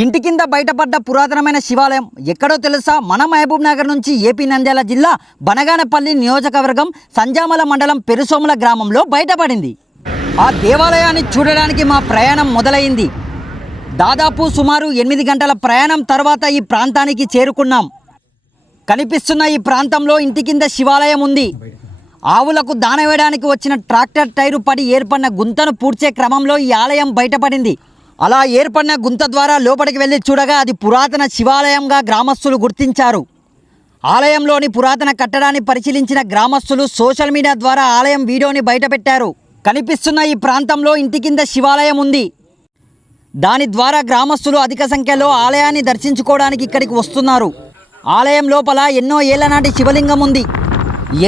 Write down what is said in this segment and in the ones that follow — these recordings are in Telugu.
ఇంటి కింద బయటపడ్డ పురాతనమైన శివాలయం ఎక్కడో తెలుసా? మన మహబూబ్ నగర్ నుంచి ఏపీ నంద్యాల జిల్లా బనగానపల్లి నియోజకవర్గం సంజామల మండలం పెరుసోముల గ్రామంలో బయటపడింది. ఆ దేవాలయాన్ని చూడడానికి మా ప్రయాణం మొదలైంది. దాదాపు సుమారు 8 గంటల ప్రయాణం తర్వాత ఈ ప్రాంతానికి చేరుకున్నాం. కనిపిస్తున్న ఈ ప్రాంతంలో ఇంటి కింద శివాలయం ఉంది. ఆవులకు దాన వేయడానికి వచ్చిన ట్రాక్టర్ టైరు పడి ఏర్పడిన గుంతను పూడ్చే క్రమంలో ఈ ఆలయం బయటపడింది. అలా ఏర్పడిన గుంత ద్వారా లోపలికి వెళ్ళి చూడగా అది పురాతన శివాలయంగా గ్రామస్తులు గుర్తించారు. ఆలయంలోని పురాతన కట్టడాన్ని పరిశీలించిన గ్రామస్తులు సోషల్ మీడియా ద్వారా ఆలయం వీడియోని బయటపెట్టారు. కనిపిస్తున్న ఈ ప్రాంతంలో ఇంటి కింద శివాలయం ఉంది. దాని ద్వారా గ్రామస్తులు అధిక సంఖ్యలో ఆలయాన్ని దర్శించుకోవడానికి ఇక్కడికి వస్తున్నారు. ఆలయం లోపల ఎన్నో ఏళ్ల నాటి శివలింగం ఉంది.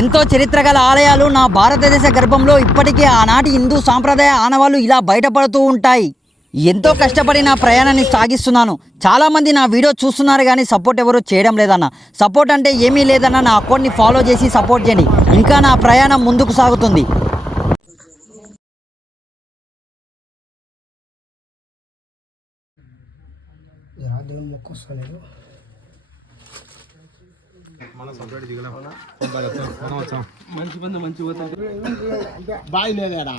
ఎంతో చరిత్ర గల ఆలయాలు నా భారతదేశ గర్భంలో ఇప్పటికీ ఆనాటి హిందూ సాంప్రదాయ ఆనవాళ్ళు ఇలా బయటపడుతూ ఉంటాయి. ఎంతో కష్టపడి నా ప్రయాణాన్ని సాగిస్తున్నాను. చాలామంది నా వీడియో చూస్తున్నారు కానీ సపోర్ట్ ఎవరు చేయడం లేదన్న. సపోర్ట్ అంటే ఏమీ లేదన్న, నా అకౌంట్ని ఫాలో చేసి సపోర్ట్ చేయండి. ఇంకా నా ప్రయాణం ముందుకు సాగుతుంది. మంచి పని మంచి బాయ్ లేదాడా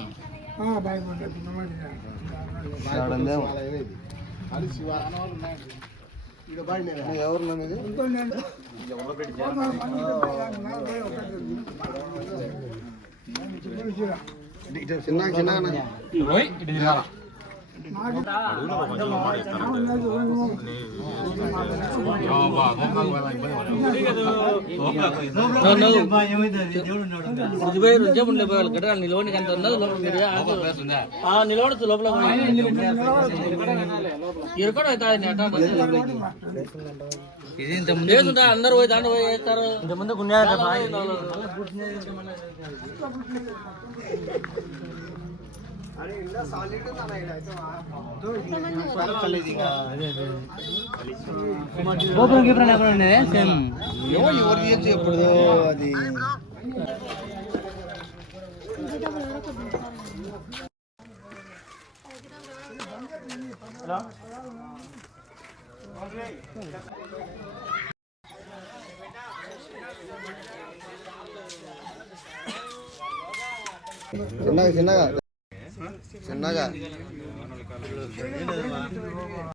బాయ్ చిన్న చిన్న నిలబడచ్చు లోపల అందరు పోయి దాంట్లో పోయి వేస్తారు. ఇంతకుముందు ఎవరికి ఎప్పుడు అది చిన్నగా చిన్నగా చిన్నగా